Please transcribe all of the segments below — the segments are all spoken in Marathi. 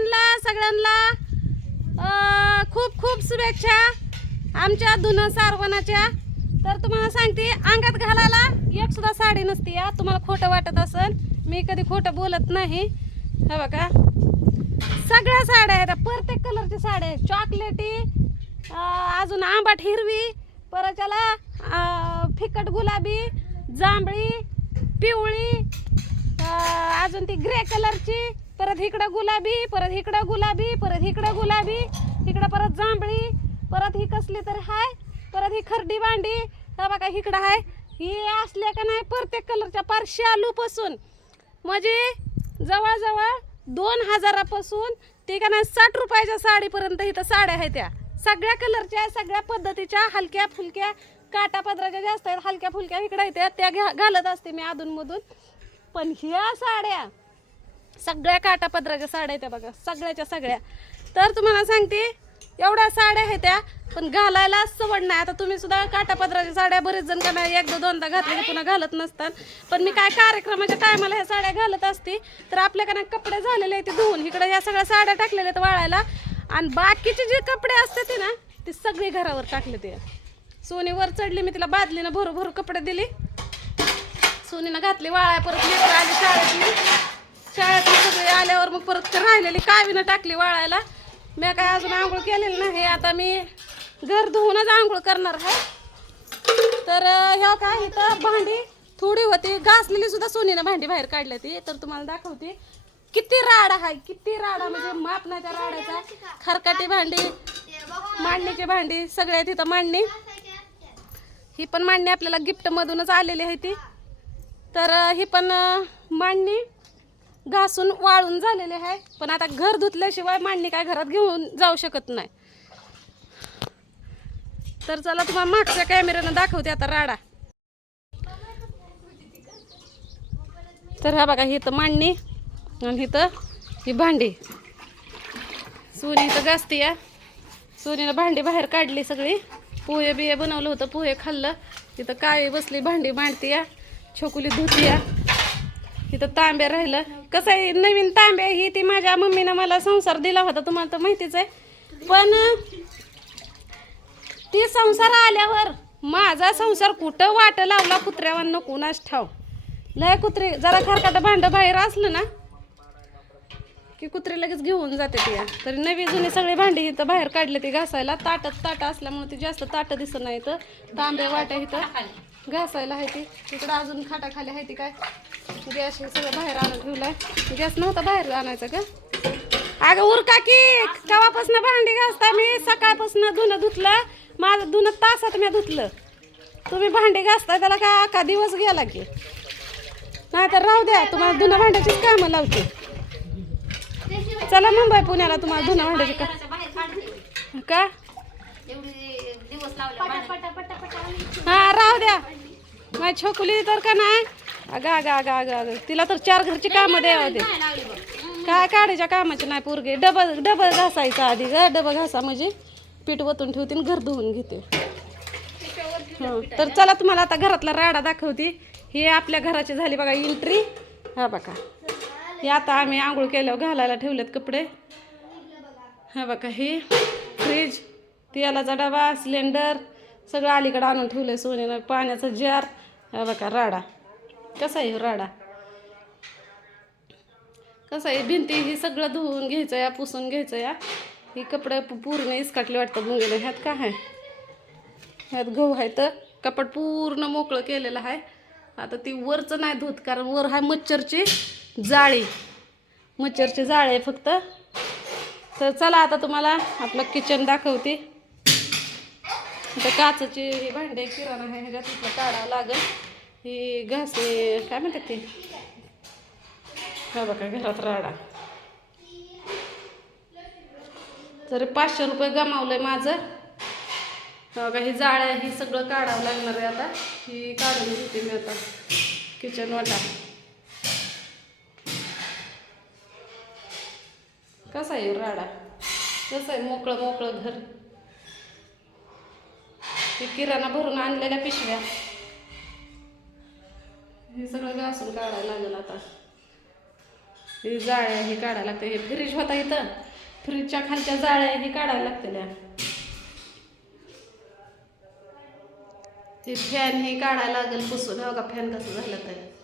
सगळ्यांना सगळ्यांना खूप खूप शुभेच्छा आमच्या धुनं सारवणाच्या. तर तुम्हाला सांगते अंगात घालायला एक सुद्धा साडी नसती या. तुम्हाला खोटं वाटत असेल मी कधी खोटं बोलत नाही. हे बघा. सगळ्या साड्या आहेत. प्रत्येक कलरची साड्या आहेत चॉकलेटी अजून आंबाट हिरवी परत त्याला फिकट गुलाबी जांभळी पिवळी अजून ती ग्रे कलरची परत इकडं गुलाबी परत इकडं गुलाबी परत इकडं गुलाबी इकडं परत जांभळी परत ही कसली तर हाय परत ही खरडी भांडी हा बघा इकडं हाय. ही असल्या का नाही प्रत्येक कलरच्या पारशी आलूपासून. म्हणजे जवळजवळ दोन हजारापासून ते का नाही साठ रुपयाच्या साडीपर्यंत इथं साड्या आहेत त्या. सगळ्या कलरच्या सगळ्या पद्धतीच्या हलक्या फुलक्या काटा पदराच्या जास्त आहेत हलक्या फुलक्या इकडे आहेत त्या घ्या घालत असते मी अधूनमधून. पण ह्या साड्या सगळ्या काटा पदराच्या साड्या आहेत त्या बघा सगळ्याच्या सगळ्या. तर तुम्हाला सांगते एवढ्या साड्या आहेत त्या पण घालायला सवड नाही. आता तुम्ही सुद्धा काटा पदराच्या साड्या बरेच जण का नाही एकदा दोनदा घातलेल्या पुन्हा घालत नसतात. पण मी काय कार्यक्रमाच्या टायमाला ह्या साड्या घालत असते तर आपल्याकडे कपडे झालेले आहेत ते धुवून. इकडे ह्या सगळ्या साड्या टाकलेल्या आहेत वाळायला. आणि बाकीचे जे कपडे असतात ते ना ते सगळे घरावर टाकले ते. सोनी वर चढली मी तिला बादलीनं भरू भरू कपडे दिली. सोनीनं घातली वाळाय परत लेकरं आली शाळेतली. शाळेतून सगळे आल्यावर मग परत राहिलेली कावीनं टाकली वाळायला. मी काय अजून आंघोळ केलेली नाही. आता मी घर धुवूनच आंघोळ करणार आहे. तर ह्या काय इथं भांडी थोडी होती. घासलेली सुद्धा सोनीनं भांडी बाहेर काढली ती. तर तुम्हाला दाखवते. किती राडा आहे. किती राडा म्हणजे माप नाही त्या राडाचा खरकाटी भांडी मांडणीची भांडी सगळ्या तिथं मांडणी. ही पण मांडणी आपल्याला गिफ्टमधूनच आलेली आहे ती. तर ही पण मांडणी. घासून वाळून झालेले आहे. पण आता घर धुतल्याशिवाय मांडणी काय घरात घेऊन जाऊ शकत नाही. तर चला तुम्हाला मागच्या कॅमेऱ्यानं दाखवते आता राडा. तर हा बघा ही तर मांडणी आणि इथं ही भांडी. सोनी इथं गाजते या सोनीनं भांडी बाहेर काढली सगळी. पोहे बिहे बनवलं होतं पोहे खाल्लं. तिथं काळी बसली भांडी मांडती या छोकुली धुती या तिथं तांब्या राहिलं. कसं आहे नवीन तांब्या ही ती माझ्या मम्मीनं मला संसार दिला होता तुम्हाला तर माहितीच आहे. पण ती संसार आल्यावर माझा संसार कुठं वाट लावला कुत्र्यावर नको कुणाच ठाव? लय कुत्रे जरा खरकाटं भांडं बाहेर असलं ना की कुत्रे लगेच घेऊन जाते ती. या. तरी नवी जुने सगळे भांडी इथं बाहेर काढले ती घासायला. ताटत ताट असल्यामुळे ती जास्त ताटं दिसत नाही तर तांब्या वाट्या इथं घासायला आहे ती. तिकडं अजून खाटाखाली आहे ती काय? गॅस हे सगळं बाहेर आणून ठेवलाय. गॅस नव्हता बाहेर आणायचा का? अगं उरका की कवापासून भांडी घासता मी? सकाळपासून धुणं धुतलं. माझं धुणं तासात मी धुतलं. तुम्ही भांडी घासता त्याला काय अख्खा दिवस गेला की? नाही तर राहू द्या तुम्हाला धुणं भांड्याचीच कामं लावते. चला मुंबई पुण्याला तुम्हाला धुणं भांड्याची का का? हा राहू द्या. माझी छोकुली तर का नाही? अगं अगं अगं अगं अगं. तिला तर चार घरची कामं द्यावं होते काय काढायच्या कामाची नाही पोरगे. डबल डबल घासायचा आधी ग. डबल घासा म्हणजे पीठ वतून ठेवते आणि घर धुवून घेते. हं, तर चला तुम्हाला आता घरातला राडा दाखवते. ही आपल्या घराची झाली बघा एंट्री हा बघा. हे आता आम्ही आंघोळ केल्यावर घालायला ठेवलेत कपडे. हा बघा हे फ्रीज तेलाचा डबा सिलेंडर सगळं अलीकडं आणून ठेवलं सोनीनं. पाण्याचा जार हा बघा राडा. कसा आहे हो राडा? कसं आहे? भिंती ही सगळं धुवून घ्यायचं या पुसून घ्यायचं या ही कपडे पूर्ण इसकाटले वाटतं बुंगेलं ह्यात काय आहे? ह्यात गहू आहे तर कपड पूर्ण मोकळं केलेलं आहे. आता ती वरचं नाही धुत कारण वर आहे मच्छरची. जाळी. मच्छरची जाळी आहे फक्त. तर चला आता तुम्हाला आपलं किचन दाखवते. आता काचची ही भांडे किराणा आहे ह्याच्यात इथलं काढावं लागेल. ही घासणी काय म्हणतात ते? हा बघा घरात राडा. तरी पाचशे रुपये गमावलं आहे माझं बघा ही जाळ्या ही सगळं काढावं लागणार आहे आता. ही काढून घेते मी आता. किचन वाटा. कसा आहे राडा? कसं आहे मोकळं मोकळं घर? ते किराणा भरून आणलेल्या पिशव्या. हे सगळं घासून काढायला लागेल आता. हे जाळ्या हे काढायला लागते. हे फ्रीज होता इथं. फ्रीजच्या खालच्या जाळ्या हे काढायला लागतेल्या. ते फॅन हे काढायला लागेल पुसून. हो का फॅन कसं झालं तर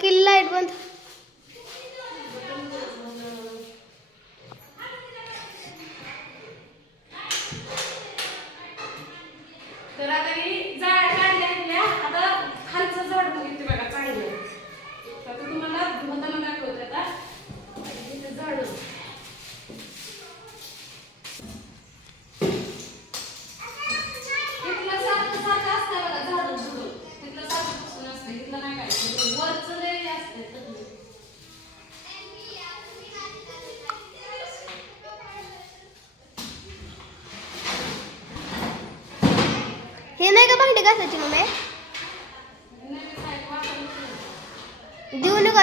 que la advance.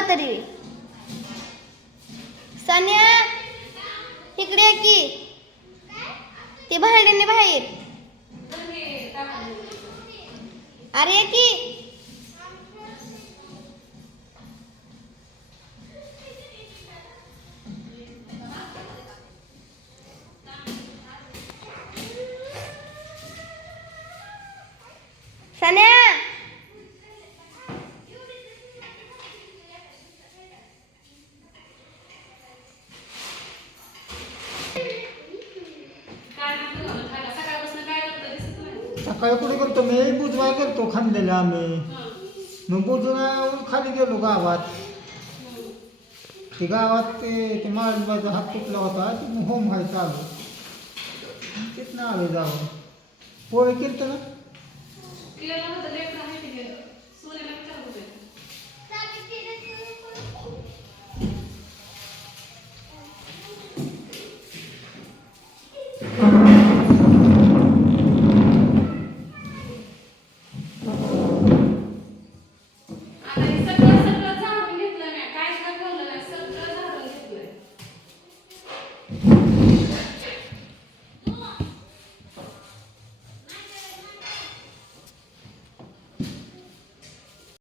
तरी. सानिया इकडे की. ते बाहेर बाहेर. अरे की. सन्या. आम्ही. मग बोलतो खाली गेलो गावात. ते गावात ते ते माझा हात तुटला होता. तिथून होम व्हायचं आलो तिथनं आलो जावं पोळे केलं ना